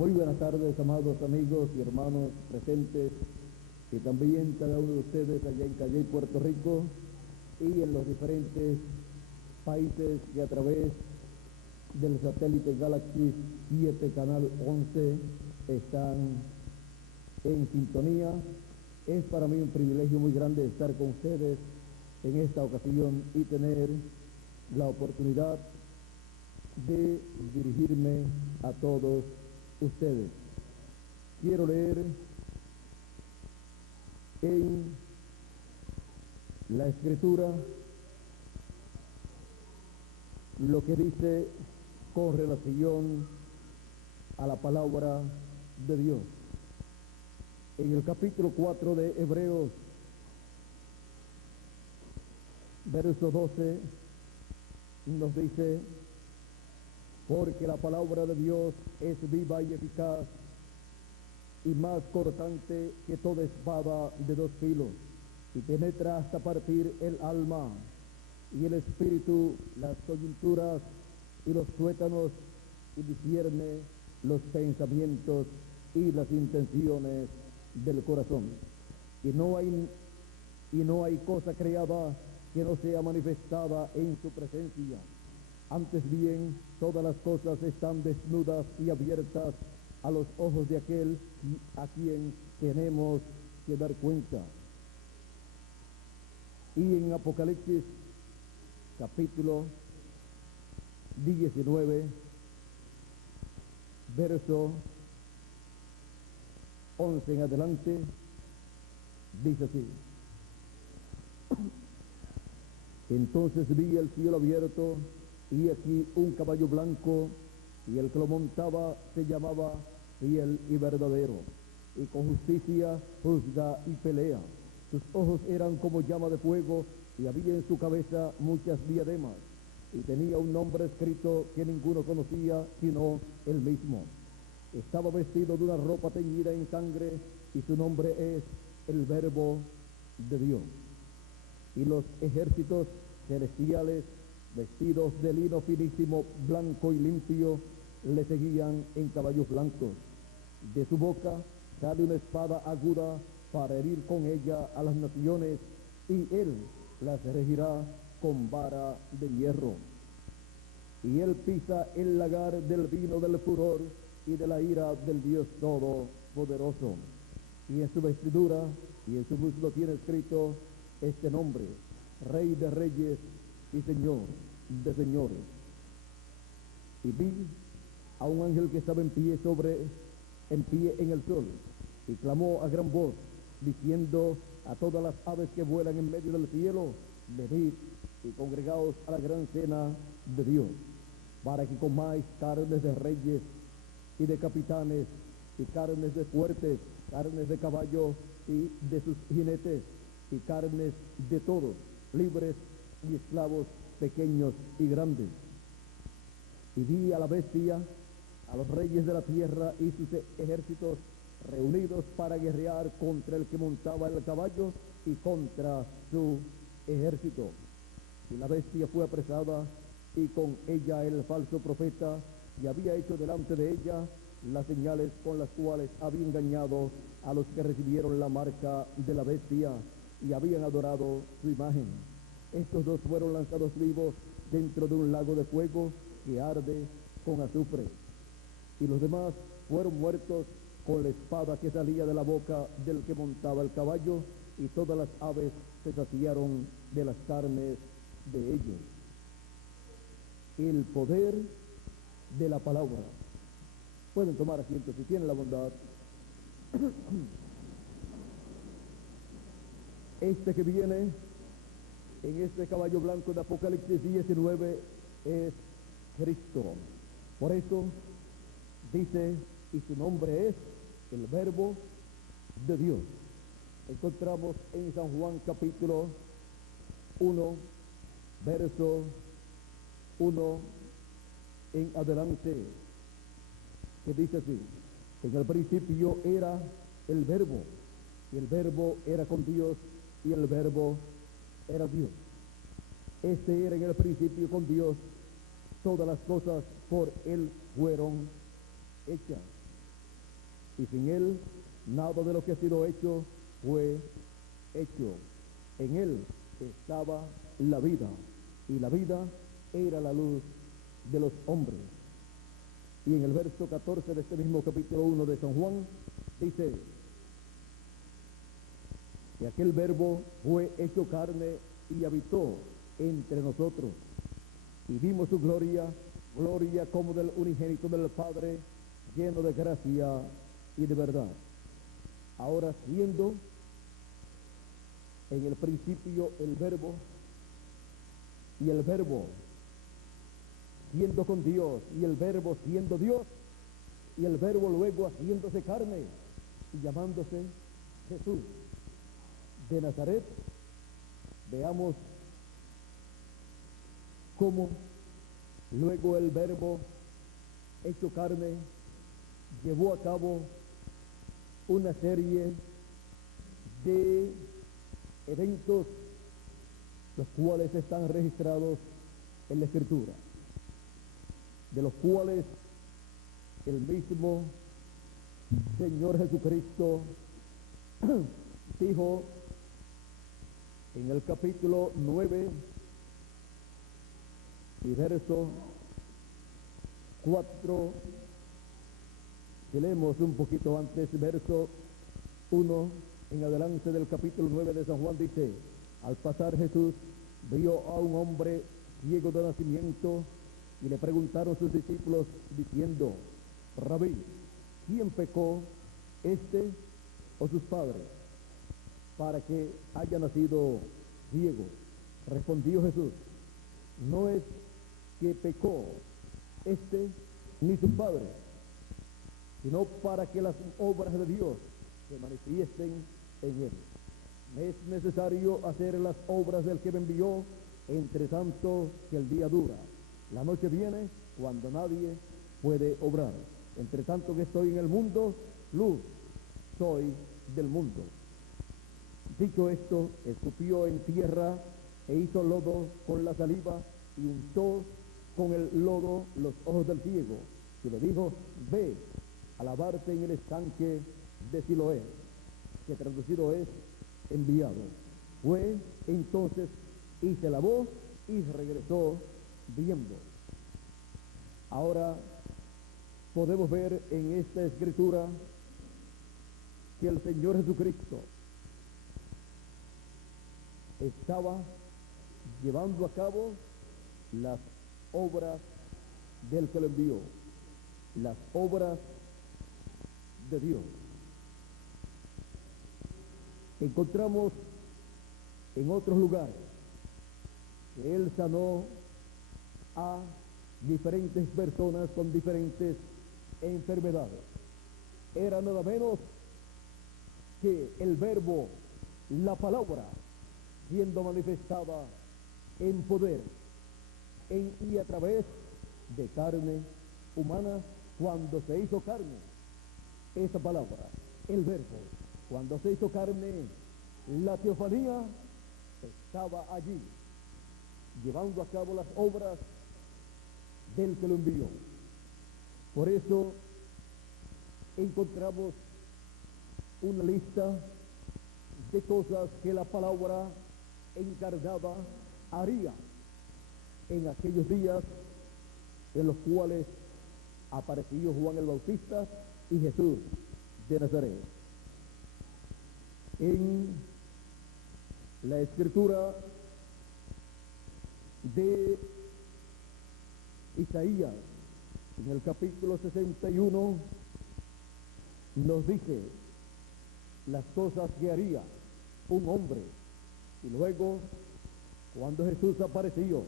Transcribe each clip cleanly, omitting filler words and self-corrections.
Muy buenas tardes, amados amigos y hermanos presentes, y también cada uno de ustedes allá en Calley, Puerto Rico, y en los diferentes países que a través del satélite Galaxy 7, canal 11, están en sintonía. Es para mí un privilegio muy grande estar con ustedes en esta ocasión y tener la oportunidad de dirigirme a todos ustedes. Quiero leer en la Escritura lo que dice con relación a la palabra de Dios. En el capítulo 4 de Hebreos, verso 12, nos dice: porque la palabra de Dios es viva y eficaz y más cortante que toda espada de dos filos, y penetra hasta partir el alma y el espíritu, las coyunturas y los tuétanos, y discierne los pensamientos y las intenciones del corazón. Y no hay cosa creada que no sea manifestada en su presencia. Antes bien, todas las cosas están desnudas y abiertas a los ojos de aquel a quien tenemos que dar cuenta. Y en Apocalipsis, capítulo 19, verso 11 en adelante, dice así: entonces vi el cielo abierto, y aquí un caballo blanco, y el que lo montaba se llamaba Fiel y Verdadero, y con justicia juzga y pelea. Sus ojos eran como llama de fuego, y había en su cabeza muchas diademas, y tenía un nombre escrito que ninguno conocía sino él mismo. Estaba vestido de una ropa teñida en sangre, y su nombre es el Verbo de Dios. Y los ejércitos celestiales, vestidos de lino finísimo, blanco y limpio, le seguían en caballos blancos. De su boca sale una espada aguda para herir con ella a las naciones, y él las regirá con vara de hierro. Y él pisa el lagar del vino del furor y de la ira del Dios Todopoderoso. Y en su vestidura y en su muslo tiene escrito este nombre: Rey de Reyes y Señor de Señores. Y vi a un ángel que estaba en pie en el sol, y clamó a gran voz, diciendo a todas las aves que vuelan en medio del cielo: venid y congregaos a la gran cena de Dios, para que comáis carnes de reyes y de capitanes, y carnes de fuertes, carnes de caballo y de sus jinetes, y carnes de todos, libres y esclavos, pequeños y grandes. Y vi a la bestia, a los reyes de la tierra y sus ejércitos reunidos para guerrear contra el que montaba el caballo y contra su ejército. Y la bestia fue apresada, y con ella el falso profeta, y había hecho delante de ella las señales con las cuales había engañado a los que recibieron la marca de la bestia y habían adorado su imagen. Estos dos fueron lanzados vivos dentro de un lago de fuego que arde con azufre. Y los demás fueron muertos con la espada que salía de la boca del que montaba el caballo, y todas las aves se saciaron de las carnes de ellos. El poder de la palabra. Pueden tomar asiento si tienen la bondad. Este que viene en este caballo blanco de Apocalipsis 19 es Cristo. Por eso dice, y su nombre es el Verbo de Dios. Encontramos en San Juan capítulo 1, verso 1 en adelante, que dice así: en el principio era el Verbo, y el Verbo era con Dios, y el Verbo era Dios. Este era en el principio con Dios. Todas las cosas por él fueron hechas, y sin él nada de lo que ha sido hecho fue hecho. En él estaba la vida, y la vida era la luz de los hombres. Y en el verso 14 de este mismo capítulo 1 de San Juan, dice que aquel verbo fue hecho carne y habitó entre nosotros, y vimos su gloria, gloria como del unigénito del Padre, lleno de gracia y de verdad. Ahora, siendo en el principio el verbo, y el verbo siendo con Dios, y el verbo siendo Dios, y el verbo luego haciéndose carne y llamándose Jesús de Nazaret, veamos cómo luego el verbo hecho carne llevó a cabo una serie de eventos, los cuales están registrados en la Escritura, de los cuales el mismo Señor Jesucristo dijo en el capítulo 9 y verso 4, que leemos un poquito antes, verso 1 en adelante del capítulo 9 de San Juan, dice: al pasar Jesús vio a un hombre ciego de nacimiento, y le preguntaron sus discípulos diciendo: Rabí, ¿quién pecó, este o sus padres, para que haya nacido ciego? Respondió Jesús: no es que pecó este ni sus padres, sino para que las obras de Dios se manifiesten en él. Es necesario hacer las obras del que me envió, entre tanto que el día dura. La noche viene cuando nadie puede obrar. Entre tanto que estoy en el mundo, luz soy del mundo. Dicho esto, escupió en tierra e hizo lodo con la saliva y untó con el lodo los ojos del ciego, y le dijo: ve a lavarte en el estanque de Siloé, que traducido es enviado. Fue entonces y se lavó y regresó viendo. Ahora podemos ver en esta escritura que el Señor Jesucristo estaba llevando a cabo las obras del que lo envió, las obras de Dios. Encontramos en otros lugares que Él sanó a diferentes personas con diferentes enfermedades. Era nada menos que el verbo, la palabra, siendo manifestada en poder en y a través de carne humana, cuando se hizo carne. Esa palabra, el verbo, cuando se hizo carne, la teofanía estaba allí, llevando a cabo las obras del que lo envió. Por eso encontramos una lista de cosas que la palabra encarnada haría en aquellos días en los cuales apareció Juan el Bautista y Jesús de Nazaret. En la escritura de Isaías, en el capítulo 61, nos dice las cosas que haría un hombre. Y luego, cuando Jesús apareció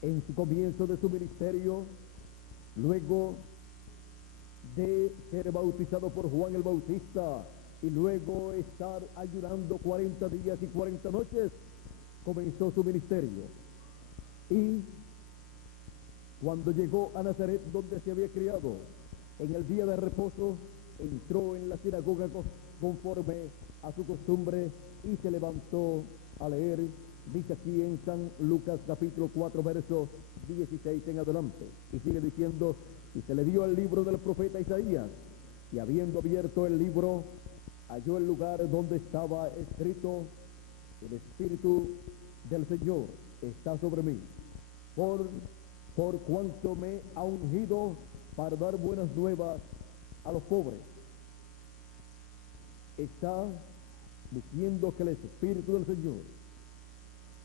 en su comienzo de su ministerio, luego de ser bautizado por Juan el Bautista y luego estar ayunando 40 días y 40 noches, comenzó su ministerio. Y cuando llegó a Nazaret, donde se había criado, en el día de reposo, entró en la sinagoga conforme a su costumbre y se levantó a leer. Dice aquí en San Lucas capítulo 4, verso 16 en adelante, y sigue diciendo: Y se le dio el libro del profeta Isaías, y habiendo abierto el libro, halló el lugar donde estaba escrito: el Espíritu del Señor está sobre mí, por cuanto me ha ungido para dar buenas nuevas a los pobres. Está diciendo que el Espíritu del Señor,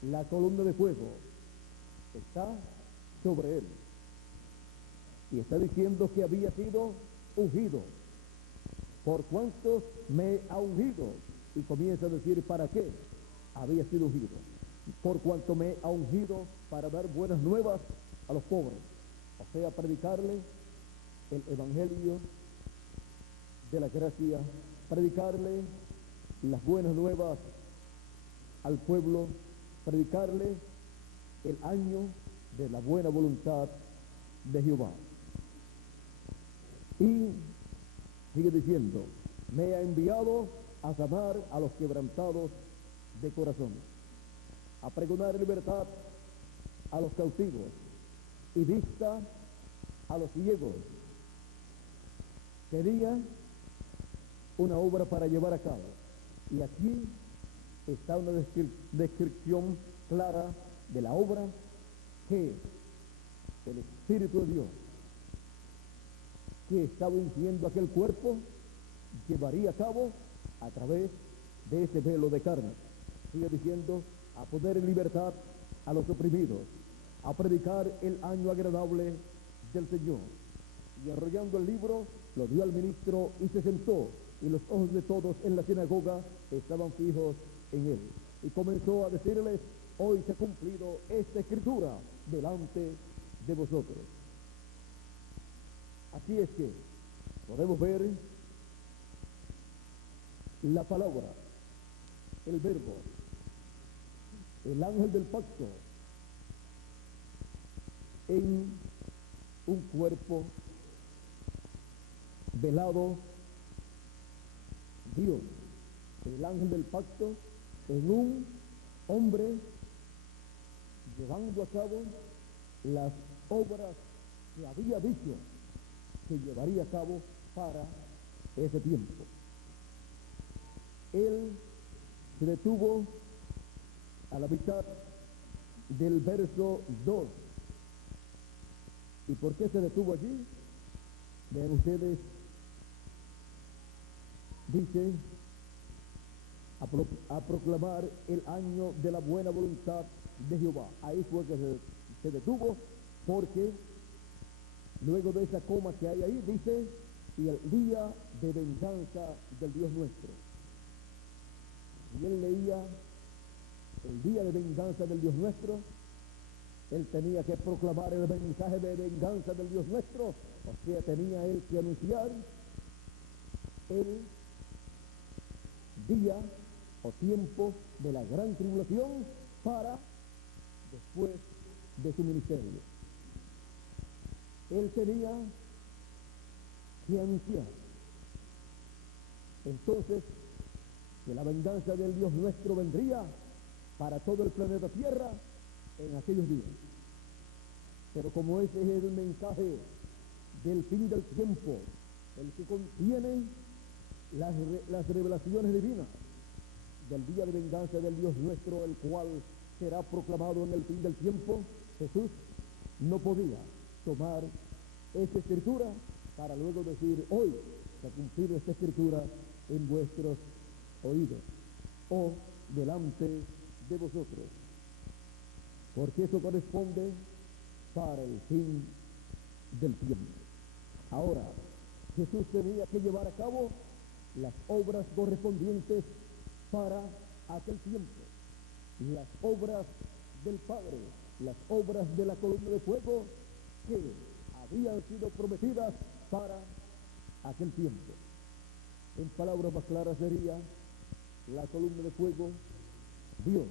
la columna de fuego, está sobre él. Y está diciendo que había sido ungido. Por cuanto me ha ungido. Y comienza a decir para qué había sido ungido. Por cuanto me ha ungido para dar buenas nuevas a los pobres. O sea, predicarle el evangelio de la gracia, predicarle las buenas nuevas al pueblo, predicarle el año de la buena voluntad de Jehová. Y sigue diciendo: me ha enviado a sanar a los quebrantados de corazón, a pregonar libertad a los cautivos y vista a los ciegos. Quería una obra para llevar a cabo, y aquí está una descripción clara de la obra que el Espíritu de Dios, que estaba ungiendo aquel cuerpo, llevaría a cabo a través de ese velo de carne. Sigue diciendo: a poner en libertad a los oprimidos, a predicar el año agradable del Señor. Y arrollando el libro, lo dio al ministro y se sentó, y los ojos de todos en la sinagoga estaban fijos en él. Y comenzó a decirles: hoy se ha cumplido esta escritura delante de vosotros. Así es que podemos ver la palabra, el verbo, el ángel del pacto en un cuerpo velado, Dios, el ángel del pacto en un hombre llevando a cabo las obras que había dicho que llevaría a cabo para ese tiempo. Él se detuvo a la mitad del verso 2. ¿Y por qué se detuvo allí? Vean ustedes, dice: a proclamar el año de la buena voluntad de Jehová. Ahí fue que se detuvo, porque luego de esa coma que hay ahí, dice: y el día de venganza del Dios nuestro. Y él leía el día de venganza del Dios nuestro. Él tenía que proclamar el mensaje de venganza del Dios nuestro, o sea, tenía él que anunciar el día o tiempo de la gran tribulación para después de su ministerio. Él tenía que anunciar entonces que la venganza del Dios nuestro vendría para todo el planeta Tierra en aquellos días. Pero como ese es el mensaje del fin del tiempo, el que contiene las revelaciones divinas del día de venganza del Dios nuestro, el cual será proclamado en el fin del tiempo, Jesús no podía tomar esta escritura para luego decir: hoy se ha cumplido esta escritura en vuestros oídos o delante de vosotros, porque eso corresponde para el fin del tiempo. Ahora, Jesús tenía que llevar a cabo las obras correspondientes para aquel tiempo, las obras del Padre, las obras de la columna de fuego que habían sido prometidas para aquel tiempo. En palabras más claras sería la columna de fuego, Dios,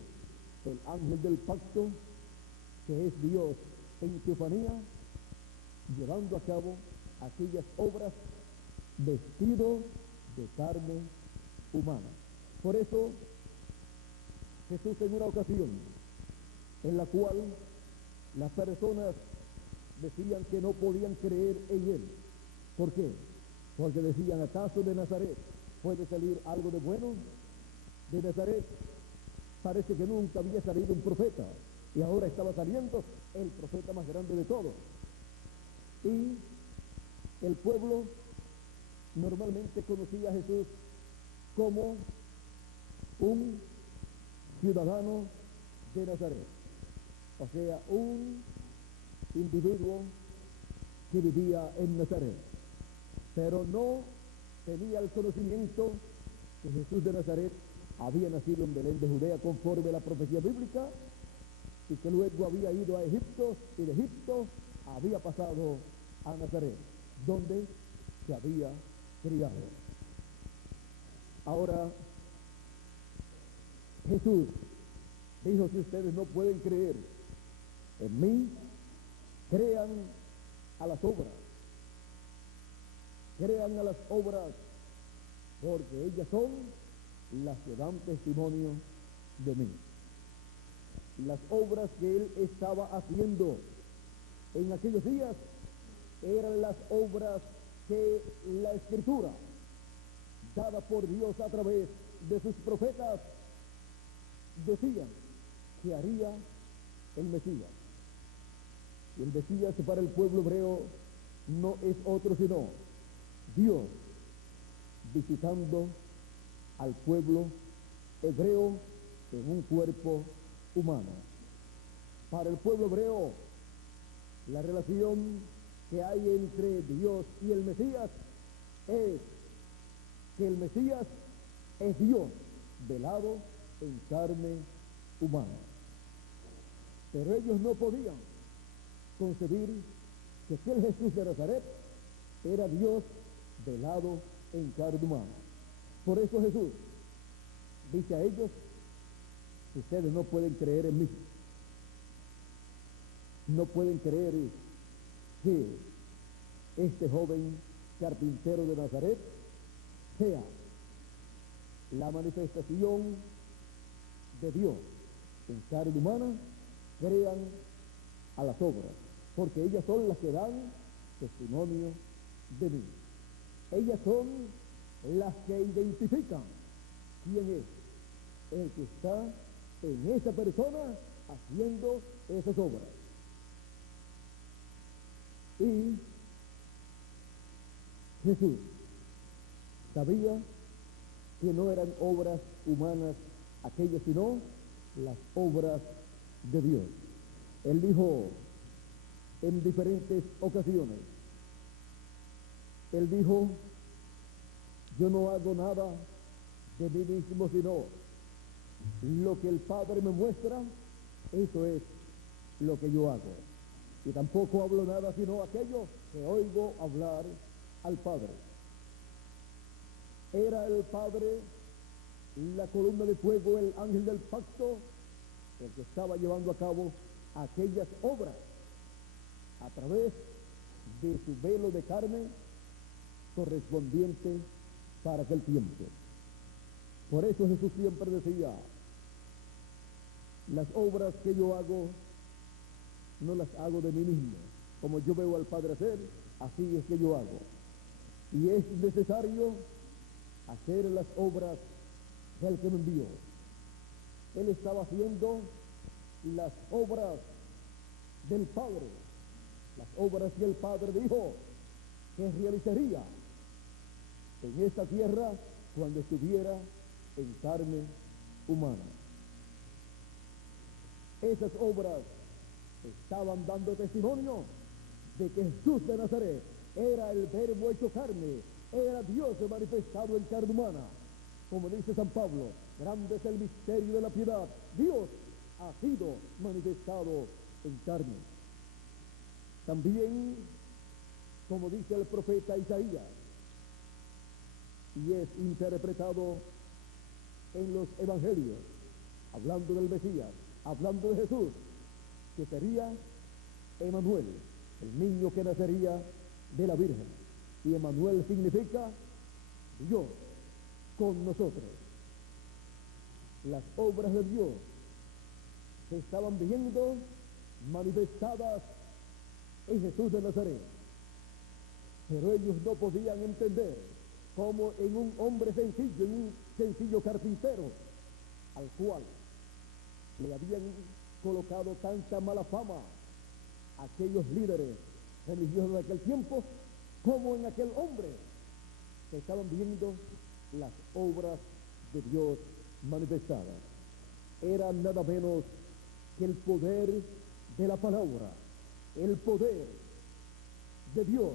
el ángel del pacto, que es Dios en teofanía, llevando a cabo aquellas obras vestido de carne humana. Por eso Jesús, en una ocasión en la cual las personas decían que no podían creer en él. ¿Por qué? Porque decían, ¿acaso de Nazaret puede salir algo de bueno? De Nazaret parece que nunca había salido un profeta, y ahora estaba saliendo el profeta más grande de todos. Y el pueblo normalmente conocía a Jesús como un ciudadano de Nazaret, o sea, un individuo que vivía en Nazaret, pero no tenía el conocimiento que Jesús de Nazaret había nacido en Belén de Judea conforme a la profecía bíblica, y que luego había ido a Egipto, y de Egipto había pasado a Nazaret, donde se había criado. Ahora, Jesús dijo, si ustedes no pueden creer en mí, crean a las obras. Crean a las obras, porque ellas son las que dan testimonio de mí. Las obras que él estaba haciendo en aquellos días eran las obras que la Escritura, dada por Dios a través de sus profetas, decían que haría el Mesías. Y el Mesías para el pueblo hebreo no es otro sino Dios visitando al pueblo hebreo en un cuerpo humano. Para el pueblo hebreo, la relación que hay entre Dios y el Mesías es que el Mesías es Dios velado en carne humana. Pero ellos no podían concebir que aquel Jesús de Nazaret era Dios velado en carne humana. Por eso Jesús dice a ellos, ustedes no pueden creer en mí, no pueden creer que este joven carpintero de Nazaret sea la manifestación de Dios en carne humana. Crean a las obras, porque ellas son las que dan testimonio de mí. Ellas son las que identifican quién es el que está en esa persona haciendo esas obras. Y Jesús sabía que no eran obras humanas aquellas, sino las obras de Dios. Él dijo en diferentes ocasiones, él dijo, yo no hago nada de mí mismo, sino lo que el Padre me muestra, eso es lo que yo hago. Y tampoco hablo nada sino aquello que oigo hablar al Padre. Era el Padre, la columna de fuego, el ángel del pacto, el que estaba llevando a cabo aquellas obras a través de su velo de carne correspondiente para aquel tiempo. Por eso Jesús siempre decía, las obras que yo hago no las hago de mí mismo, como yo veo al Padre hacer, así es que yo hago. Y es necesario hacer las obras del que me envió. Él estaba haciendo las obras del Padre, las obras que el Padre dijo que realizaría en esta tierra cuando estuviera en carne humana. Esas obras estaban dando testimonio de que Jesús de Nazaret era el Verbo hecho carne, era Dios manifestado en carne humana. Como dice San Pablo, grande es el misterio de la piedad, Dios ha sido manifestado en carne. También, como dice el profeta Isaías, y es interpretado en los evangelios, hablando del Mesías, hablando de Jesús, que sería Emanuel, el niño que nacería de la Virgen. Y Emanuel significa Dios con nosotros. Las obras de Dios se estaban viendo manifestadas en Jesús de Nazaret. Pero ellos no podían entender cómo en un hombre sencillo, en un sencillo carpintero, al cual le habían colocado tanta mala fama aquellos líderes religiosos de aquel tiempo, como en aquel hombre que estaban viendo las obras de Dios manifestadas. Era nada menos que el poder de la palabra, el poder de Dios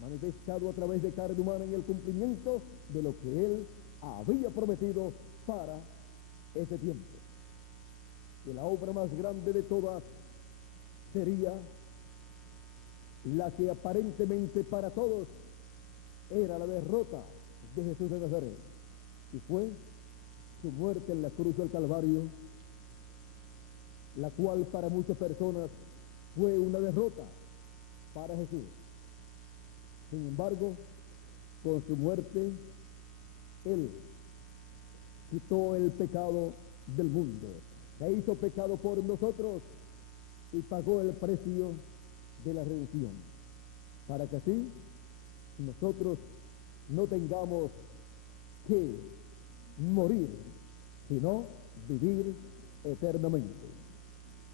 manifestado a través de carne humana en el cumplimiento de lo que Él había prometido para ese tiempo. Que la obra más grande de todas sería la que aparentemente para todos era la derrota de Jesús de Nazaret, y fue su muerte en la cruz del Calvario, la cual para muchas personas fue una derrota para Jesús. Sin embargo, con su muerte, Él quitó el pecado del mundo, se hizo pecado por nosotros y pagó el precio de la redención, para que así nosotros no tengamos que morir, sino vivir eternamente.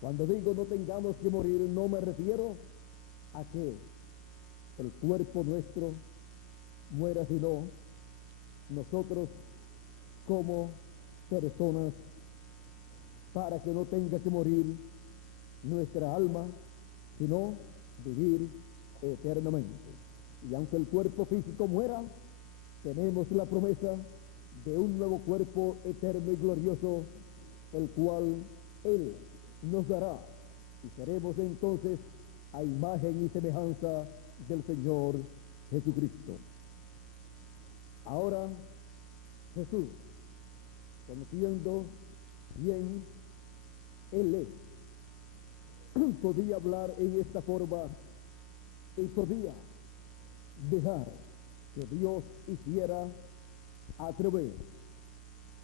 Cuando digo no tengamos que morir, no me refiero a que el cuerpo nuestro muera, sino nosotros como personas, para que no tenga que morir nuestra alma, sino vivir eternamente. Y aunque el cuerpo físico muera, tenemos la promesa de un nuevo cuerpo eterno y glorioso, el cual Él nos dará, y seremos entonces a imagen y semejanza del Señor Jesucristo. Ahora Jesús, conociendo bien Él es, podía hablar en esta forma y podía dejar que Dios hiciera a través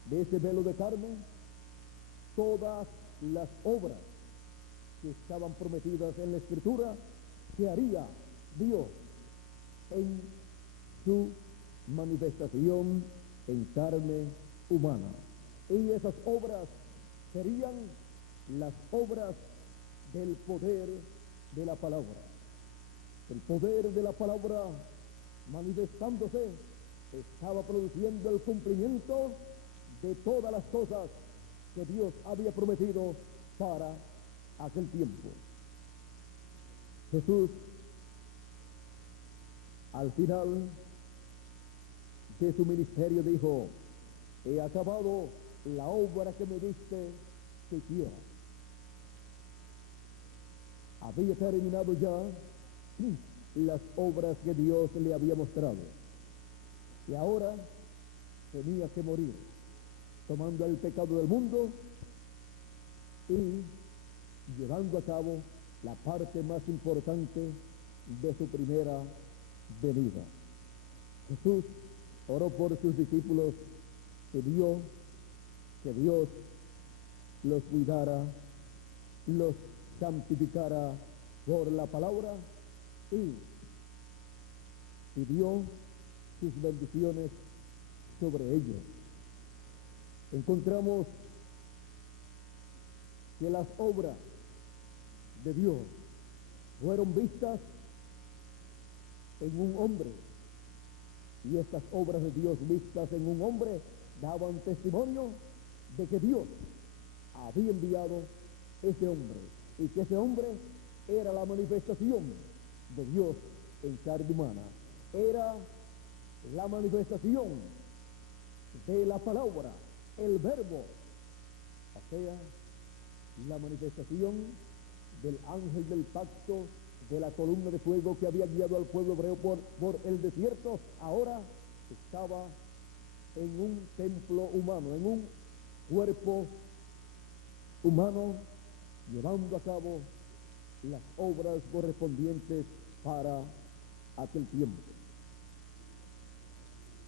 de ese velo de carne todas las obras que estaban prometidas en la Escritura, que haría Dios en su manifestación en carne humana. Y esas obras serían las obras del poder de la palabra. El poder de la palabra manifestándose estaba produciendo el cumplimiento de todas las cosas que Dios había prometido para aquel tiempo. Jesús, al final de su ministerio, dijo: he acabado la obra que me diste que hiciera. Había terminado ya las obras que Dios le había mostrado, y ahora tenía que morir, tomando el pecado del mundo y llevando a cabo la parte más importante de su primera venida. Jesús oró por sus discípulos, pidió que Dios los cuidara, los santificara por la palabra, y pidió sus bendiciones sobre ellos. Encontramos que las obras de Dios fueron vistas en un hombre, y estas obras de Dios vistas en un hombre daban testimonio de que Dios había enviado ese hombre, y que ese hombre era la manifestación de Dios en carne humana, era la manifestación de la palabra, el verbo, o sea, la manifestación del ángel del pacto, de la columna de fuego que había guiado al pueblo hebreo por el desierto. Ahora estaba en un templo humano, en un cuerpo humano, llevando a cabo las obras correspondientes para aquel tiempo.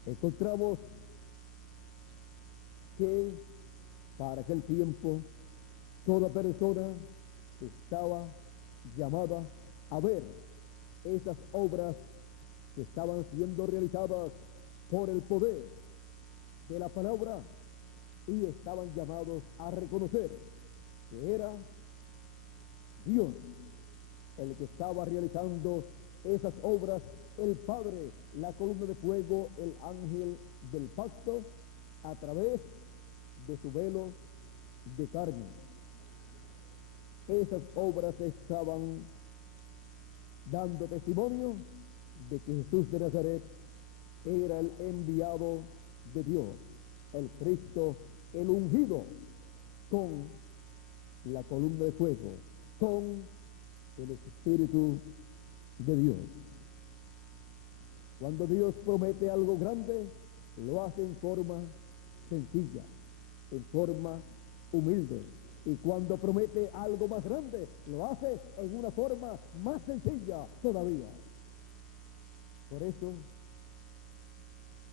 Encontramos que para aquel tiempo toda persona estaba llamada a ver esas obras que estaban siendo realizadas por el poder de la palabra, y estaban llamados a reconocer que era Dios el que estaba realizando esas obras, el Padre, la columna de fuego, el ángel del pacto, a través de su velo de carne. Esas obras estaban dando testimonio de que Jesús de Nazaret era el enviado de Dios, el Cristo, el ungido, con la columna de fuego, con el Espíritu de Dios. Cuando Dios promete algo grande, lo hace en forma sencilla, en forma humilde. Y cuando promete algo más grande, lo hace en una forma más sencilla todavía. Por eso,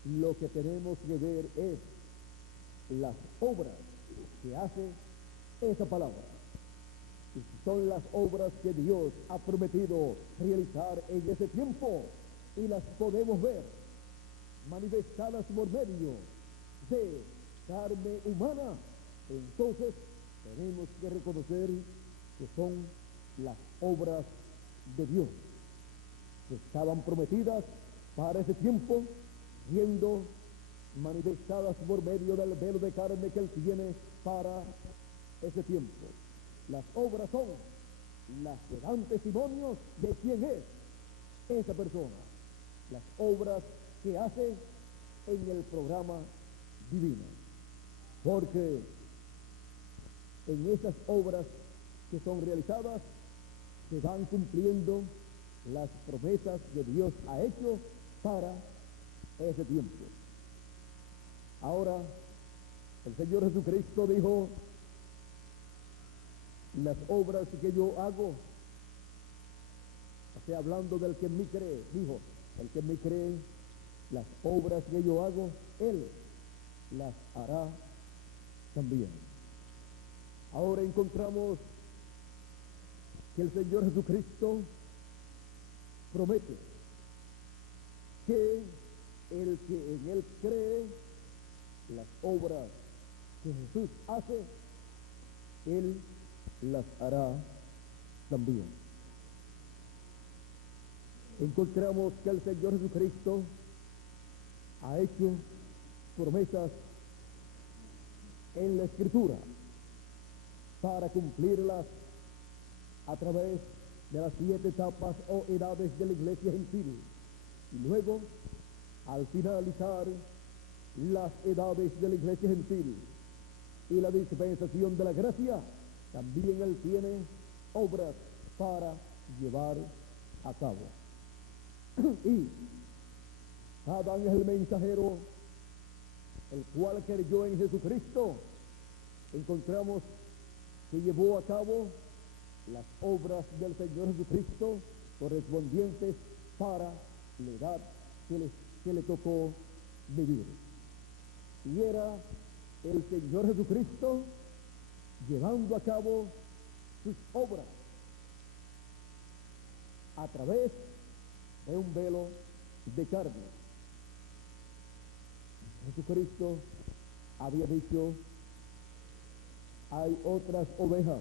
lo que tenemos que ver es las obras que hace esa palabra. Y son las obras que Dios ha prometido realizar en ese tiempo, y las podemos ver manifestadas por medio de carne humana. Entonces tenemos que reconocer que son las obras de Dios, que estaban prometidas para ese tiempo, siendo manifestadas por medio del velo de carne que Él tiene para ese tiempo. Las obras son las que dan testimonio de quién es esa persona, las obras que hace en el programa divino, porque en esas obras que son realizadas se van cumpliendo las promesas que Dios ha hecho para ese tiempo. Ahora, el Señor Jesucristo dijo: las obras que yo hago, o sea, hablando del que en mí cree, dijo: el que en mí cree, las obras que yo hago, Él las hará también. Ahora encontramos que el Señor Jesucristo promete que el que en Él cree, las obras que Jesús hace, Él las hará también. Encontramos que el Señor Jesucristo ha hecho promesas en la Escritura para cumplirlas a través de las 7 etapas o edades de la iglesia gentil, y luego, al finalizar las edades de la iglesia gentil y la dispensación de la gracia, también Él tiene obras para llevar a cabo. Y cada ángel mensajero, el cual creyó en Jesucristo, encontramos que llevó a cabo las obras del Señor Jesucristo correspondientes para la edad que le tocó vivir. Y era el Señor Jesucristo llevando a cabo sus obras a través de un velo de carne. Jesucristo había dicho: hay otras ovejas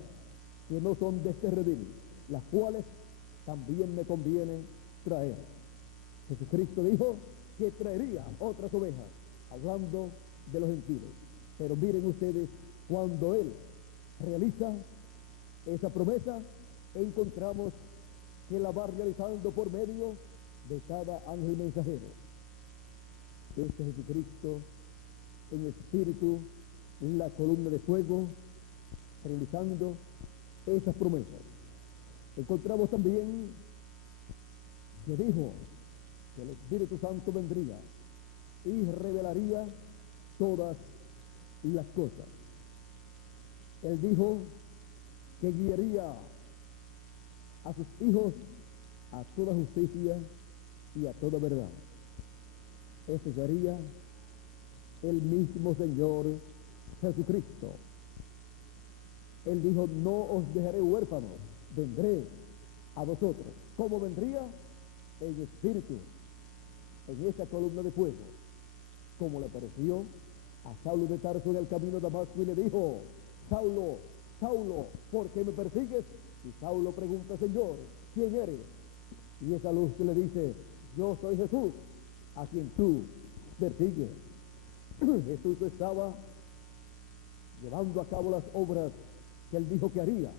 que no son de este redil, las cuales también me conviene traer. Jesucristo dijo que traería otras ovejas, hablando de los gentiles. Pero miren ustedes, cuando Él realiza esa promesa, encontramos que la va realizando por medio de cada ángel mensajero. Este Jesucristo en espíritu, en la columna de fuego, realizando esas promesas. Encontramos también que dijo que el Espíritu Santo vendría y revelaría todas las cosas. Él dijo que guiaría a sus hijos a toda justicia y a toda verdad. Ese sería el mismo Señor Jesucristo. Él dijo: no os dejaré huérfanos, vendré a vosotros. ¿Cómo vendría? En espíritu, en esa columna de fuego, como le pareció a Saulo de Tarso en el camino de Damasco y le dijo: Saulo, Saulo, ¿por qué me persigues? Y Saulo pregunta: Señor, ¿quién eres? Y esa luz que le dice: yo soy Jesús, a quien tú persigues. Jesús estaba llevando a cabo las obras que él dijo que haría,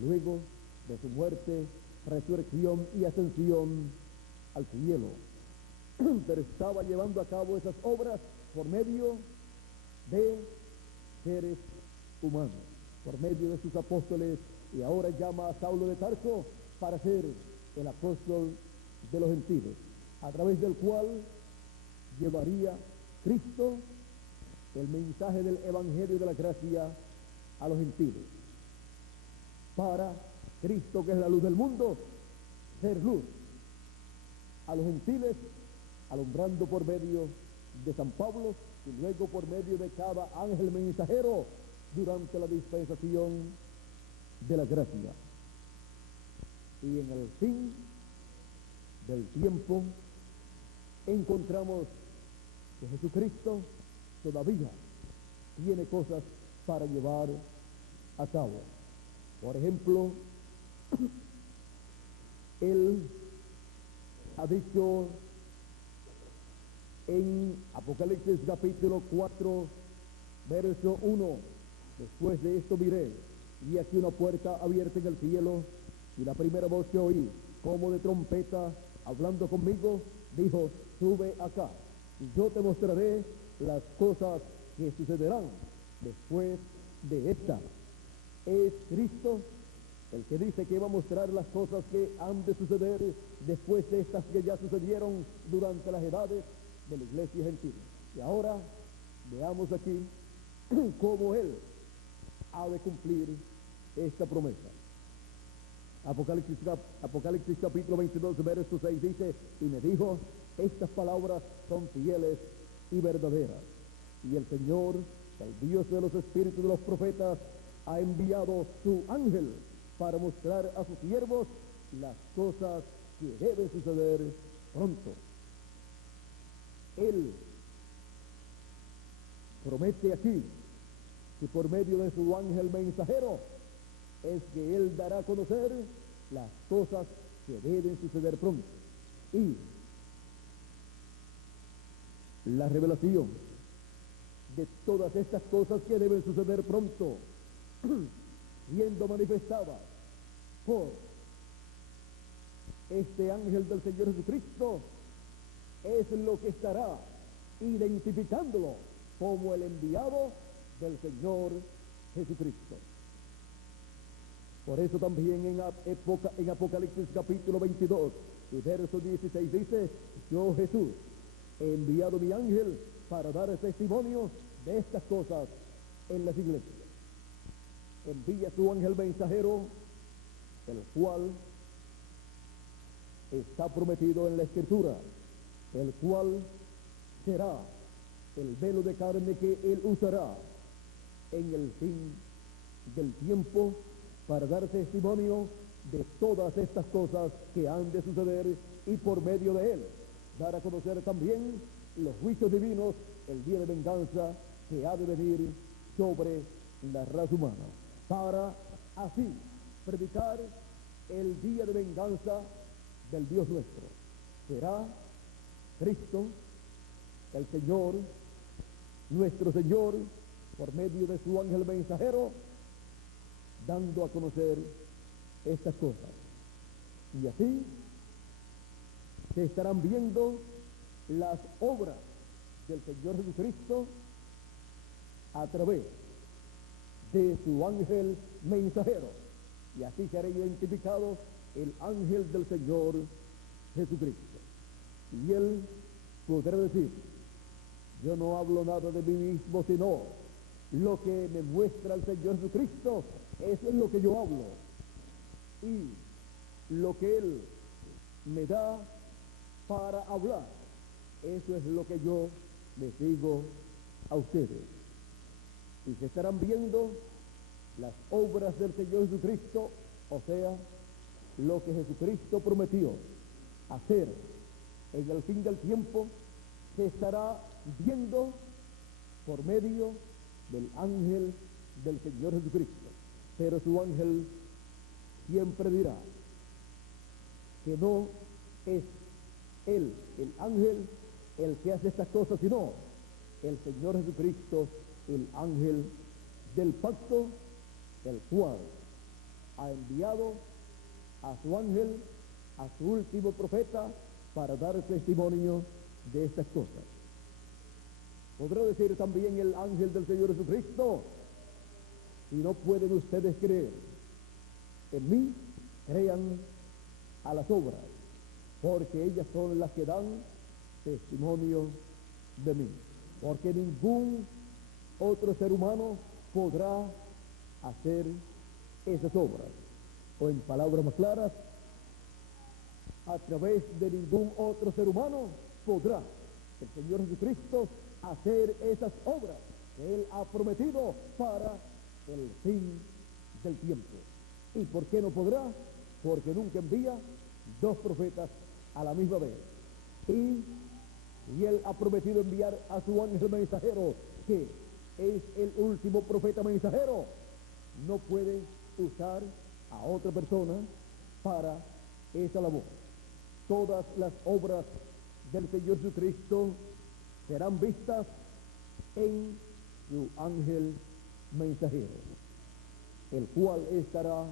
luego de su muerte, resurrección y ascensión al cielo. Pero estaba llevando a cabo esas obras por medio de seres humanos, por medio de sus apóstoles, y ahora llama a Saulo de Tarso para ser el apóstol de los gentiles, a través del cual llevaría Cristo el mensaje del evangelio de la gracia a los gentiles, para Cristo, que es la luz del mundo, ser luz a los gentiles, alumbrando por medio de San Pablo y luego por medio de cada ángel mensajero durante la dispensación de la gracia. Y en el fin del tiempo encontramos que Jesucristo todavía tiene cosas para llevar a cabo. Por ejemplo, él ha dicho en Apocalipsis capítulo 4, verso 1: después de esto miré, y aquí una puerta abierta en el cielo, y la primera voz que oí, como de trompeta, hablando conmigo, dijo: sube acá, y yo te mostraré las cosas que sucederán después de esta. Es Cristo el que dice que va a mostrar las cosas que han de suceder después de estas que ya sucedieron durante las edades de la iglesia gentil. Y ahora veamos aquí cómo él ha de cumplir esta promesa. Apocalipsis capítulo 22, verso 6 dice: y me dijo: estas palabras son fieles y verdaderas, y el Señor, el Dios de los espíritus de los profetas, ha enviado su ángel para mostrar a sus siervos las cosas que deben suceder pronto. Él promete aquí que por medio de su ángel mensajero es que él dará a conocer las cosas que deben suceder pronto. Y la revelación de todas estas cosas que deben suceder pronto, siendo manifestadas por este ángel del Señor Jesucristo, es lo que estará identificándolo como el enviado del Señor Jesucristo. Por eso también en Apocalipsis capítulo 22 y verso 16 dice: yo, Jesús, he enviado mi ángel para dar testimonio de estas cosas en las iglesias. Envía su ángel mensajero, el cual está prometido en la Escritura, el cual será el velo de carne que él usará en el fin del tiempo para dar testimonio de todas estas cosas que han de suceder, y por medio de él dar a conocer también los juicios divinos, el día de venganza que ha de venir sobre la raza humana, para así predicar el día de venganza del Dios nuestro. Será Cristo, el Señor, nuestro Señor, por medio de su ángel mensajero, dando a conocer estas cosas. Y así se estarán viendo las obras del Señor Jesucristo a través de su ángel mensajero, y así será identificado el ángel del Señor Jesucristo. Y él podrá decir: yo no hablo nada de mí mismo, sino lo que me muestra el Señor Jesucristo, eso es lo que yo hablo, y lo que él me da para hablar, eso es lo que yo les digo a ustedes. Y se estarán viendo las obras del Señor Jesucristo, o sea, lo que Jesucristo prometió hacer en el fin del tiempo se estará viendo por medio del ángel del Señor Jesucristo. Pero su ángel siempre dirá que no es él, el ángel, el que hace estas cosas, sino el Señor Jesucristo, el ángel del pacto, el cual ha enviado a su ángel, a su último profeta, para dar testimonio de estas cosas. Podrá decir también el ángel del Señor Jesucristo: si no pueden ustedes creer en mí, crean a las obras, porque ellas son las que dan testimonio de mí. Porque ningún otro ser humano podrá hacer esas obras. O en palabras más claras, a través de ningún otro ser humano podrá el Señor Jesucristo hacer esas obras que Él ha prometido para el fin del tiempo. ¿Y por qué no podrá? Porque nunca envía dos profetas a la misma vez. Y Él ha prometido enviar a su ángel mensajero, que es el último profeta mensajero. No puede usar a otra persona para esa labor. Todas las obras del Señor Jesucristo serán vistas en su ángel mensajero, el cual estará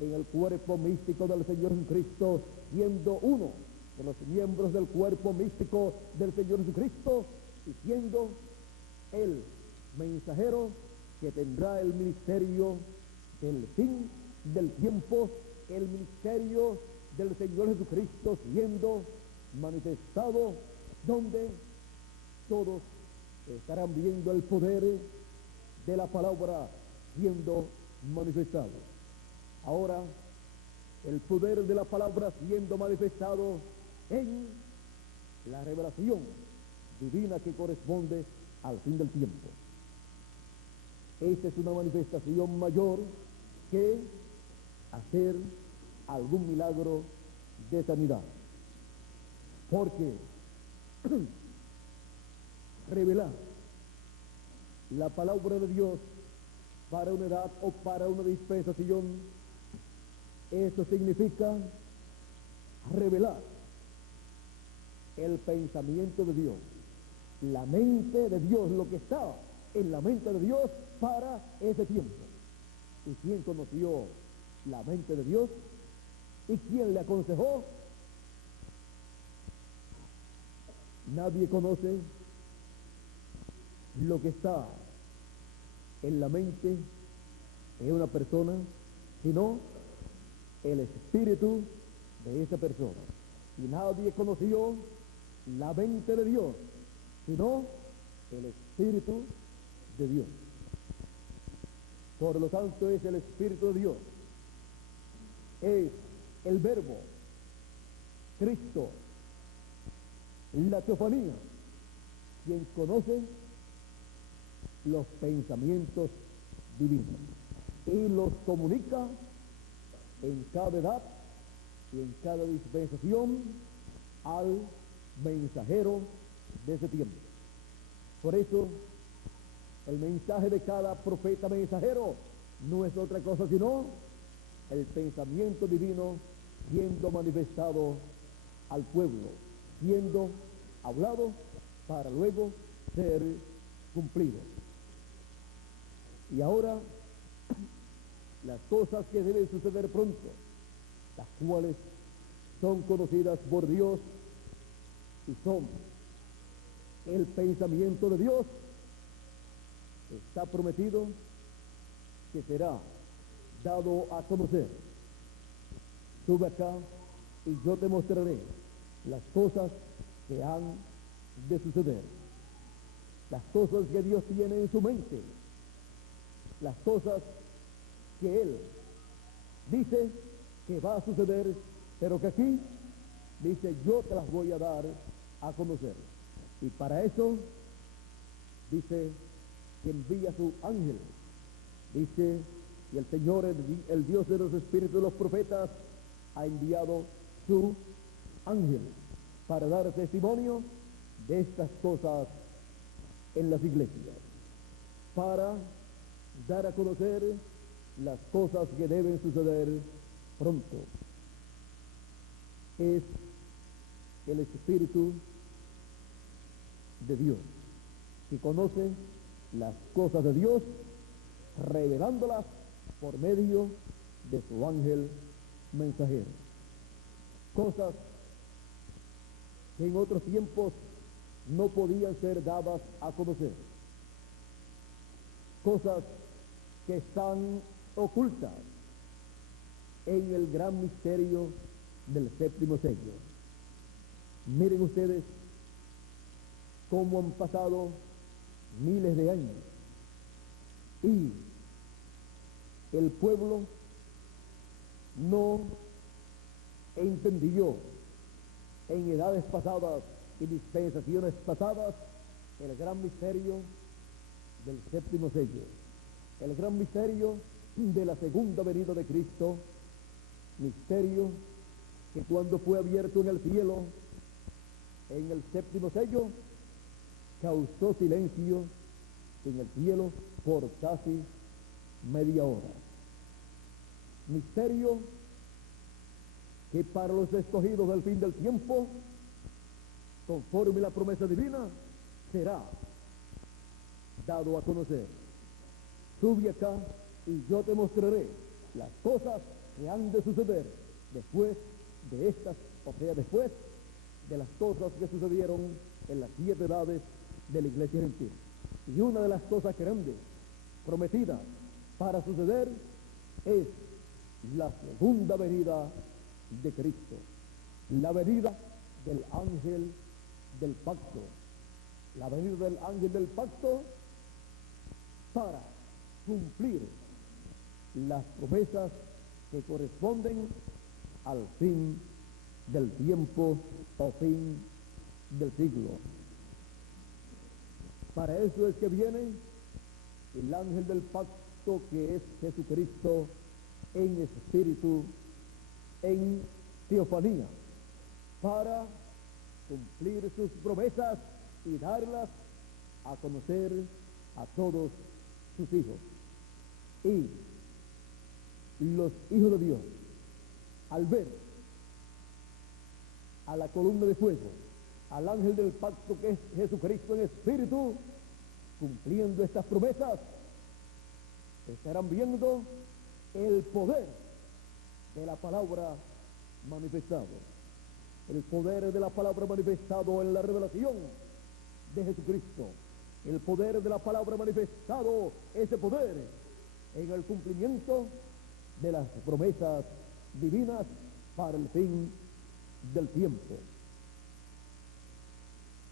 en el cuerpo místico del Señor Jesucristo, siendo uno de los miembros del cuerpo místico del Señor Jesucristo, y siendo el mensajero que tendrá el ministerio del fin del tiempo, el ministerio del Señor Jesucristo siendo manifestado, donde todos estarán viendo el poder de la palabra siendo manifestado. Ahora, el poder de la palabra siendo manifestado en la revelación divina que corresponde al fin del tiempo. Esta es una manifestación mayor que hacer algún milagro de sanidad, porque revelar la palabra de Dios para una edad o para una dispensación, eso significa revelar el pensamiento de Dios, la mente de Dios, lo que está en la mente de Dios para ese tiempo. ¿Y quién conoció la mente de Dios? ¿Y quién le aconsejó? Nadie conoce lo que está en la mente de una persona, sino el espíritu de esa persona. Y nadie conoció la mente de Dios, sino el espíritu de Dios. Por lo tanto, es el espíritu de Dios, es el verbo, Cristo, la teofanía, quien conoce los pensamientos divinos y los comunica en cada edad y en cada dispensación al mensajero de ese tiempo. Por eso, el mensaje de cada profeta mensajero no es otra cosa sino el pensamiento divino siendo manifestado al pueblo, siendo hablado para luego ser cumplido. Y ahora, las cosas que deben suceder pronto, las cuales son conocidas por Dios y son el pensamiento de Dios, está prometido que será dado a conocer. Sube acá y yo te mostraré las cosas que han de suceder, las cosas que Dios tiene en su mente, las cosas que Él dice que va a suceder, pero que aquí dice: yo te las voy a dar a conocer. Y para eso dice que envía su ángel. Dice: y el Señor, el Dios de los espíritus de los profetas, ha enviado su ángel para dar testimonio de estas cosas en las iglesias, para dar a conocer las cosas que deben suceder pronto. Es el Espíritu de Dios que conoce las cosas de Dios, revelándolas por medio de su ángel mensajero. Cosas que en otros tiempos no podían ser dadas a conocer. Cosas que están ocultas en el gran misterio del séptimo sello. Miren ustedes cómo han pasado miles de años y el pueblo no entendió en edades pasadas y dispensaciones pasadas el gran misterio del séptimo sello, el gran misterio de la segunda venida de Cristo, misterio que cuando fue abierto en el cielo, en el séptimo sello, causó silencio en el cielo por casi media hora. Misterio que para los escogidos del fin del tiempo, conforme la promesa divina, será dado a conocer. Sube acá y yo te mostraré las cosas que han de suceder después de estas, o sea, después de las cosas que sucedieron en las 7 edades de la iglesia gentil. Y una de las cosas grandes prometidas para suceder es la segunda venida de Cristo, la venida del ángel del pacto, la venida del ángel del pacto para cumplir las promesas que corresponden al fin del tiempo o fin del siglo. Para eso es que viene el ángel del pacto, que es Jesucristo en espíritu, en teofanía, para cumplir sus promesas y darlas a conocer a todos sus hijos. Y los hijos de Dios, al ver a la columna de fuego, al ángel del pacto que es Jesucristo en espíritu, cumpliendo estas promesas, estarán viendo el poder de la palabra manifestado, el poder de la palabra manifestado en la revelación de Jesucristo, el poder de la palabra manifestado, ese poder en el cumplimiento de las promesas divinas para el fin del tiempo.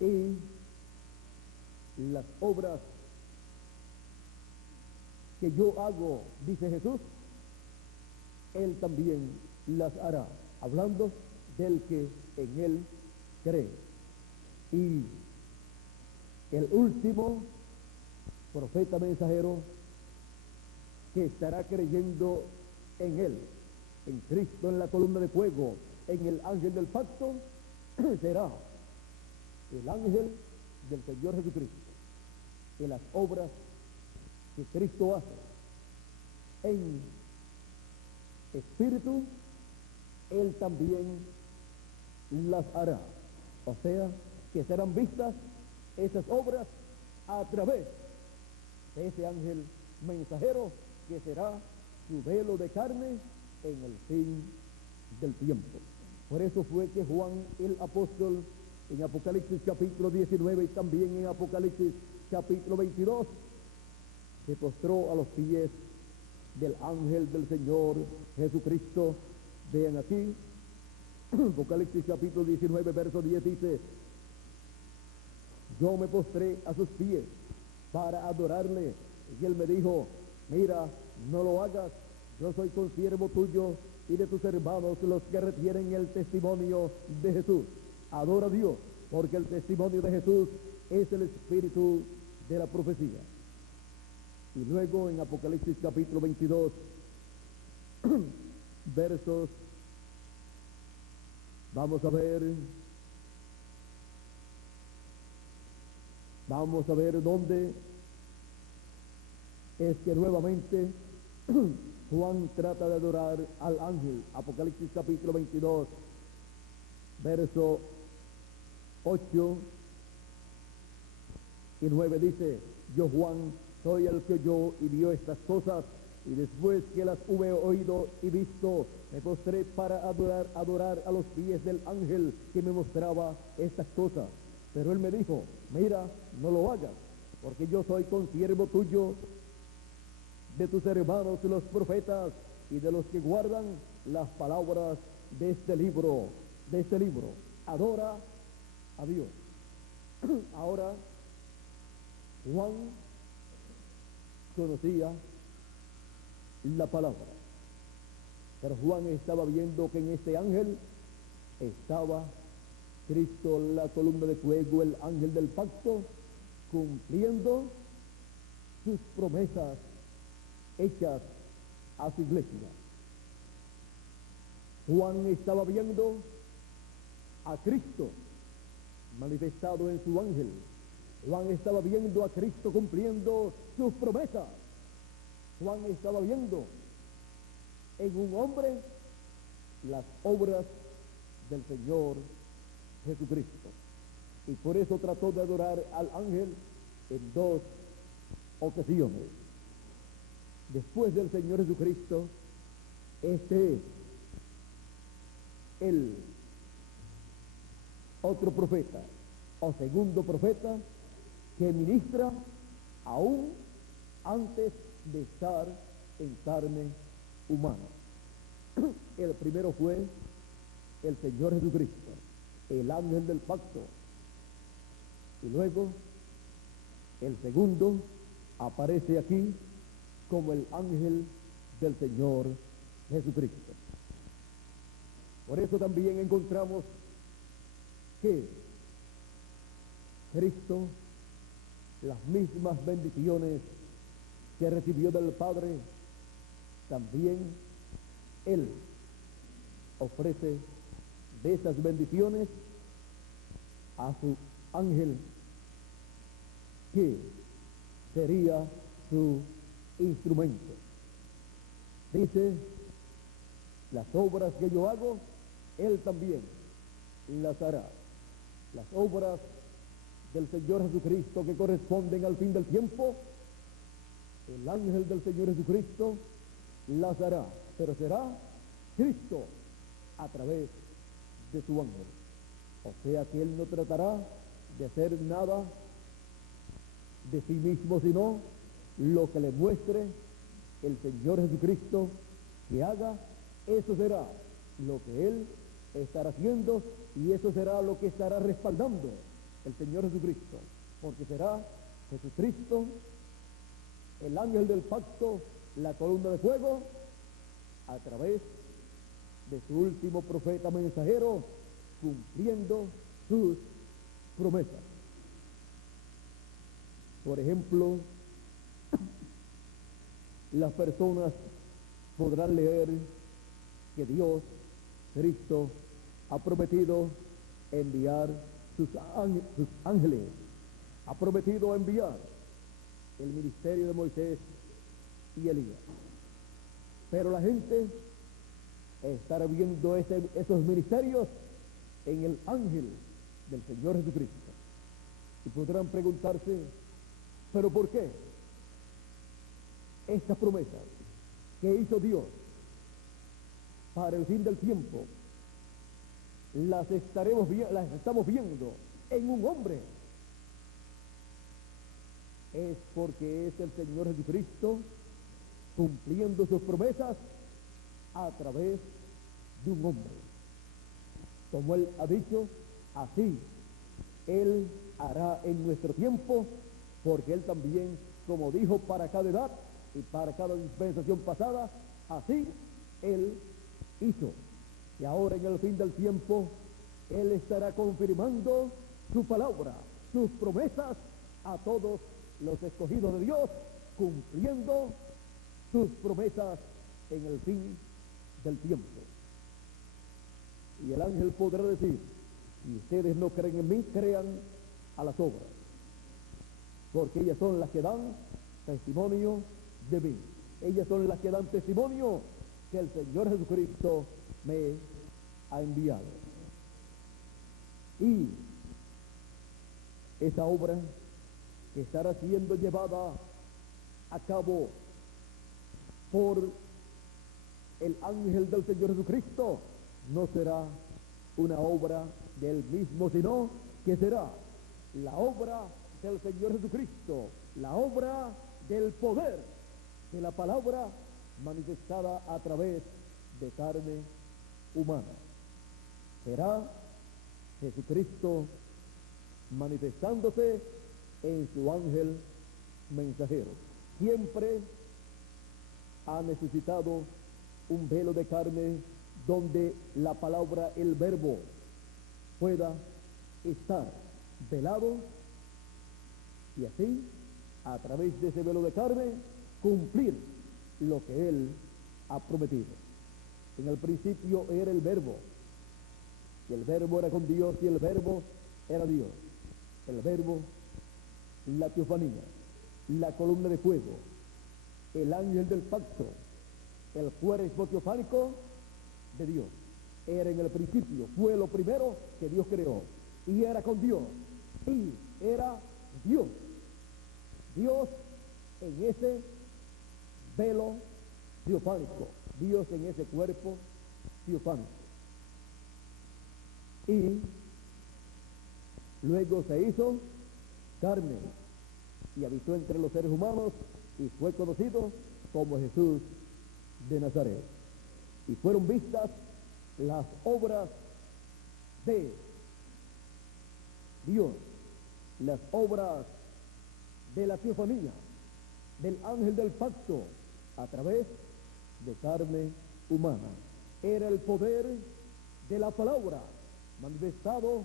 Y las obras que yo hago, dice Jesús, Él también las hará, hablando del que en Él cree. Y el último profeta mensajero que estará creyendo en Él, en Cristo, en la columna de fuego, en el ángel del pacto, será el ángel del Señor Jesucristo, que las obras que Cristo hace en espíritu, Él también las hará. O sea, que serán vistas esas obras a través de ese ángel mensajero, que será su velo de carne en el fin del tiempo. Por eso fue que Juan el apóstol, en Apocalipsis capítulo 19 y también en Apocalipsis capítulo 22, se postró a los pies del ángel del Señor Jesucristo. Vean aquí, Apocalipsis capítulo 19, verso 10 dice: yo me postré a sus pies para adorarle, y él me dijo: mira, no lo hagas, yo soy consiervo tuyo y de tus hermanos, los que retienen el testimonio de Jesús. Adora a Dios, porque el testimonio de Jesús es el espíritu de la profecía. Y luego en Apocalipsis capítulo 22, versos Vamos a ver dónde es que nuevamente Juan trata de adorar al ángel. Apocalipsis capítulo 22, verso 8 y 9 dice: yo, Juan, soy el que oyó y vio estas cosas, y después que las hube oído y visto, me postré para adorar a los pies del ángel que me mostraba estas cosas. Pero él me dijo: mira, no lo hagas, porque yo soy consiervo tuyo, de tus hermanos los profetas, y de los que guardan las palabras de este libro. Adora a Dios. Ahora, Juan conocía la palabra, pero Juan estaba viendo que en este ángel estaba Cristo, la columna de fuego, el ángel del pacto, cumpliendo sus promesas hechas a su iglesia. Juan estaba viendo a Cristo manifestado en su ángel. Juan estaba viendo a Cristo cumpliendo sus promesas. Juan estaba viendo en un hombre las obras del Señor Jesucristo. Y por eso trató de adorar al ángel en dos ocasiones. Después del Señor Jesucristo, este es el otro profeta o segundo profeta que ministra aún antes de estar en carne humana. El primero fue el Señor Jesucristo, el ángel del pacto, y luego el segundo aparece aquí como el ángel del Señor Jesucristo. Por eso también encontramos que Cristo, las mismas bendiciones que recibió del Padre, también Él ofrece de esas bendiciones a su ángel, que sería su instrumento. Dice: las obras que yo hago, Él también las hará. Las obras del Señor Jesucristo que corresponden al fin del tiempo, el ángel del Señor Jesucristo las hará, pero será Cristo a través de su ángel. O sea que Él no tratará de hacer nada de sí mismo, sino lo que le muestre el Señor Jesucristo que haga, eso será lo que Él estará haciendo, y eso será lo que estará respaldando el Señor Jesucristo, porque será Jesucristo, el ángel del pacto, la columna de fuego, a través de su último profeta mensajero, cumpliendo sus promesas. Por ejemplo, las personas podrán leer que Dios, Cristo, ha prometido enviar sus ángeles, ha prometido enviar el ministerio de Moisés y Elías. Pero la gente estará viendo esos ministerios en el ángel del Señor Jesucristo. Y podrán preguntarse: ¿pero por qué estas promesas que hizo Dios para el fin del tiempo las estamos viendo en un hombre? Es porque es el Señor Jesucristo cumpliendo sus promesas a través de un hombre. Como Él ha dicho, así Él hará en nuestro tiempo, porque Él también, como dijo para cada edad y para cada dispensación pasada, así Él hizo. Y ahora en el fin del tiempo, Él estará confirmando su palabra, sus promesas a todos los escogidos de Dios, cumpliendo sus promesas en el fin del tiempo. Y el ángel podrá decir: si ustedes no creen en mí, crean a las obras, porque ellas son las que dan testimonio de mí. Ellas son las que dan testimonio que el Señor Jesucristo me ha enviado. Y esa obra que estará siendo llevada a cabo por el ángel del Señor Jesucristo no será una obra del mismo, sino que será la obra del Señor Jesucristo, la obra del poder de la palabra manifestada a través de carne humana. Será Jesucristo manifestándose en su ángel mensajero. Siempre ha necesitado un velo de carne donde la palabra, el verbo, pueda estar velado, y así, a través de ese velo de carne, cumplir lo que Él ha prometido. En el principio era el verbo, y el verbo era con Dios, y el verbo era Dios. El verbo, la teofanía, la columna de fuego, el ángel del pacto, el cuerpo teofánico de Dios. Era en el principio, fue lo primero que Dios creó, y era con Dios, y era Dios. Dios en ese velo teofánico, Dios en ese cuerpo teofánico. Y luego se hizo carne y habitó entre los seres humanos y fue conocido como Jesús de Nazaret. Y fueron vistas las obras de Dios, las obras de la teofanía, del ángel del pacto, a través de carne humana. Era el poder de la palabra manifestado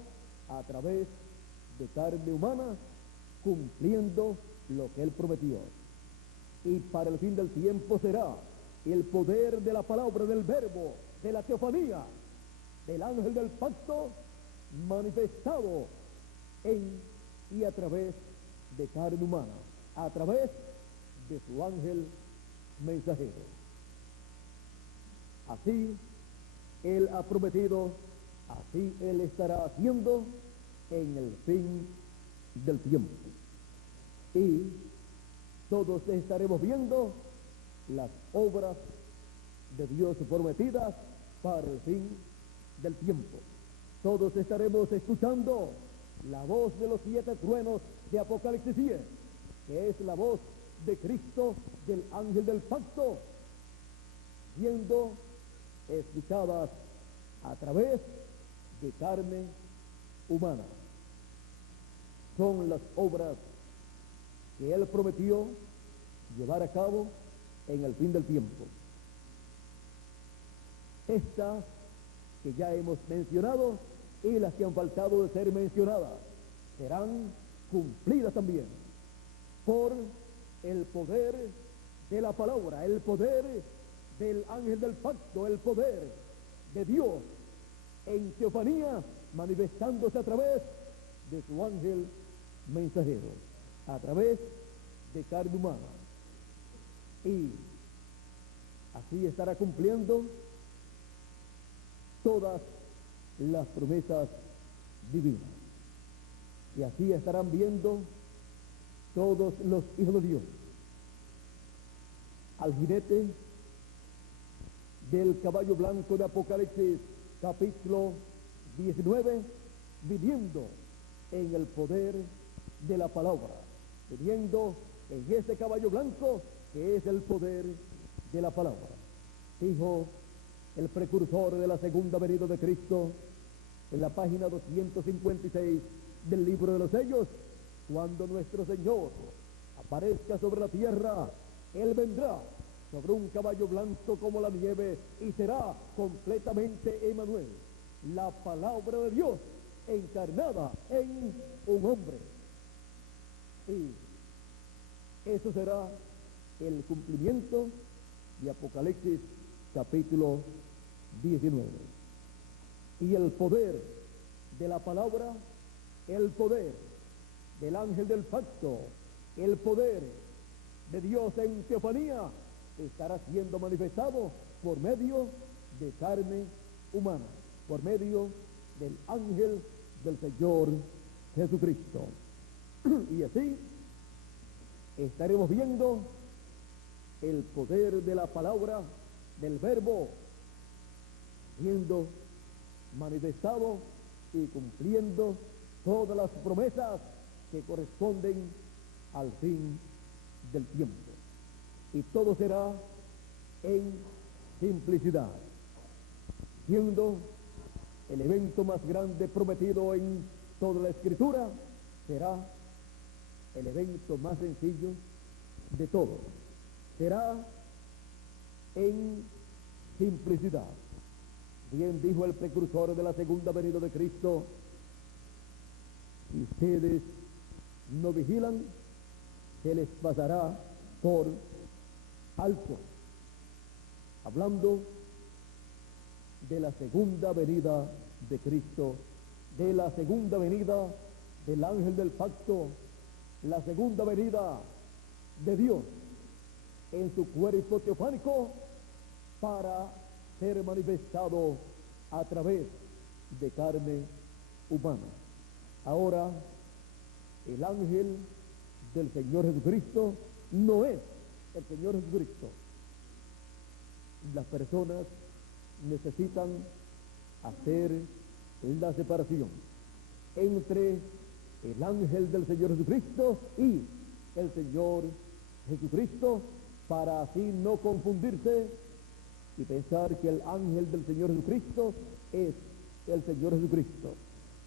a través de carne humana, cumpliendo lo que Él prometió. Y para el fin del tiempo será el poder de la palabra, del verbo, de la teofanía, del ángel del pacto, manifestado en y a través de carne humana, a través de su ángel mensajero. Así Él ha prometido, así Él estará haciendo en el fin del tiempo. Y todos estaremos viendo las obras de Dios prometidas para el fin del tiempo. Todos estaremos escuchando la voz de los 7 truenos de Apocalipsis 10, que es la voz de Cristo, del ángel del pacto, siendo escuchadas a través de carne humana. Son las obras que Él prometió llevar a cabo en el fin del tiempo. Estas que ya hemos mencionado y las que han faltado de ser mencionadas serán cumplidas también por el poder de la palabra, el poder del ángel del pacto, el poder de Dios en teofanía, manifestándose a través de su ángel mensajero, a través de carne humana. Y así estará cumpliendo todas las promesas divinas. Y así estarán viendo todos los hijos de Dios al jinete del caballo blanco de Apocalipsis capítulo 19, viviendo en el poder de la palabra, viviendo en ese caballo blanco que es el poder de la palabra. Dijo el precursor de la segunda venida de Cristo en la página 256 del libro de los sellos: cuando nuestro Señor aparezca sobre la tierra, Él vendrá sobre un caballo blanco como la nieve y será completamente Emmanuel, la palabra de Dios encarnada en un hombre. Y eso será el cumplimiento de Apocalipsis capítulo 19. y el poder de la palabra, el poder del ángel del pacto, el poder de Dios en teofanía estará siendo manifestado por medio de carne humana, por medio del ángel del Señor Jesucristo. Y así estaremos viendo el poder de la palabra, del verbo, siendo manifestado y cumpliendo todas las promesas que corresponden al fin del tiempo. Y todo será en simplicidad, siendo el evento más grande prometido en toda la Escritura, será el evento más sencillo de todos. Será en simplicidad. Bien dijo el precursor de la segunda venida de Cristo: si ustedes no vigilan, se les pasará por alto. Hablando de la segunda venida de Cristo, de la segunda venida del ángel del pacto, la segunda venida de Dios en su cuerpo teofánico para ser manifestado a través de carne humana. Ahora, el ángel del Señor Jesucristo no es el Señor Jesucristo. Las personas necesitan hacer la separación entre el ángel del Señor Jesucristo y el Señor Jesucristo, para así no confundirse y pensar que el ángel del Señor Jesucristo es el Señor Jesucristo.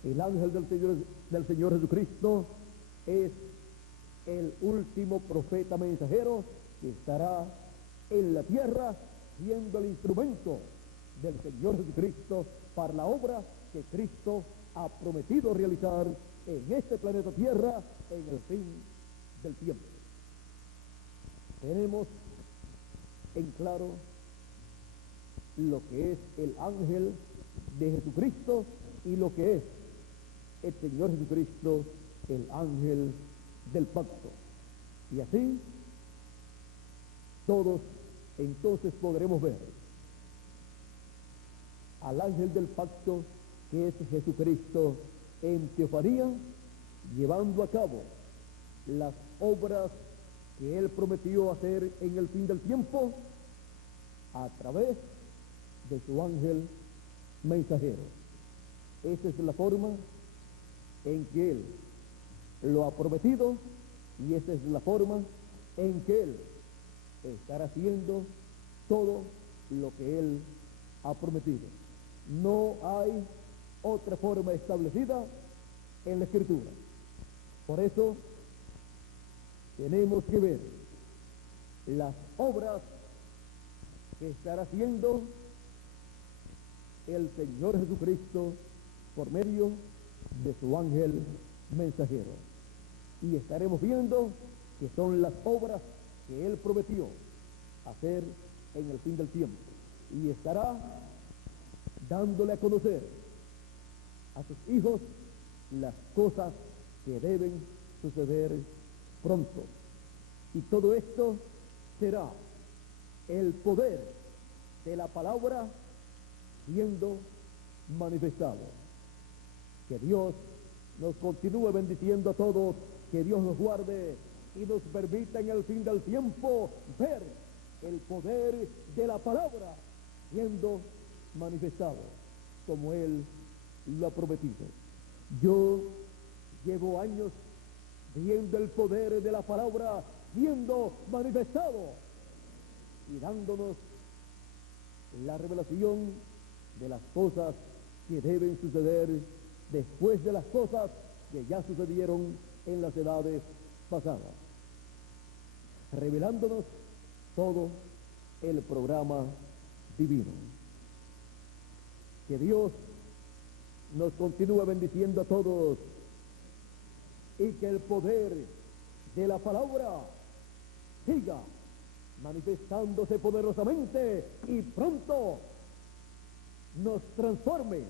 El ángel del Señor Jesucristo es el último profeta mensajero que estará en la tierra, siendo el instrumento del Señor Jesucristo para la obra que Cristo ha prometido realizar en este planeta Tierra en el fin del tiempo. Tenemos en claro lo que es el ángel de Jesucristo y lo que es el Señor Jesucristo, el ángel del pacto. Y así todos entonces podremos ver al ángel del pacto, que es Jesucristo, en teofanía, llevando a cabo las obras que Él prometió hacer en el fin del tiempo a través de su ángel mensajero. Esa es la forma en que Él lo ha prometido, y esa es la forma en que Él estará haciendo todo lo que Él ha prometido. No hay otra forma establecida en la Escritura. Por eso tenemos que ver las obras que estará haciendo el Señor Jesucristo por medio de su ángel mensajero. Y estaremos viendo que son las obras que Él prometió hacer en el fin del tiempo. Y estará dándole a conocer a sus hijos las cosas que deben suceder pronto. Y todo esto será el poder de la palabra siendo manifestado. Que Dios nos continúe bendiciendo a todos, que Dios nos guarde y nos permita en el fin del tiempo ver el poder de la palabra siendo manifestado como Él lo ha prometido. Yo llevo años viendo el poder de la palabra siendo manifestado y dándonos la revelación de las cosas que deben suceder después de las cosas que ya sucedieron en las edades pasadas, revelándonos todo el programa divino. Que Dios nos continúe bendiciendo a todos y que el poder de la palabra siga manifestándose poderosamente y pronto nos transforme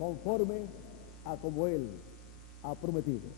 conforme a como Él ha prometido.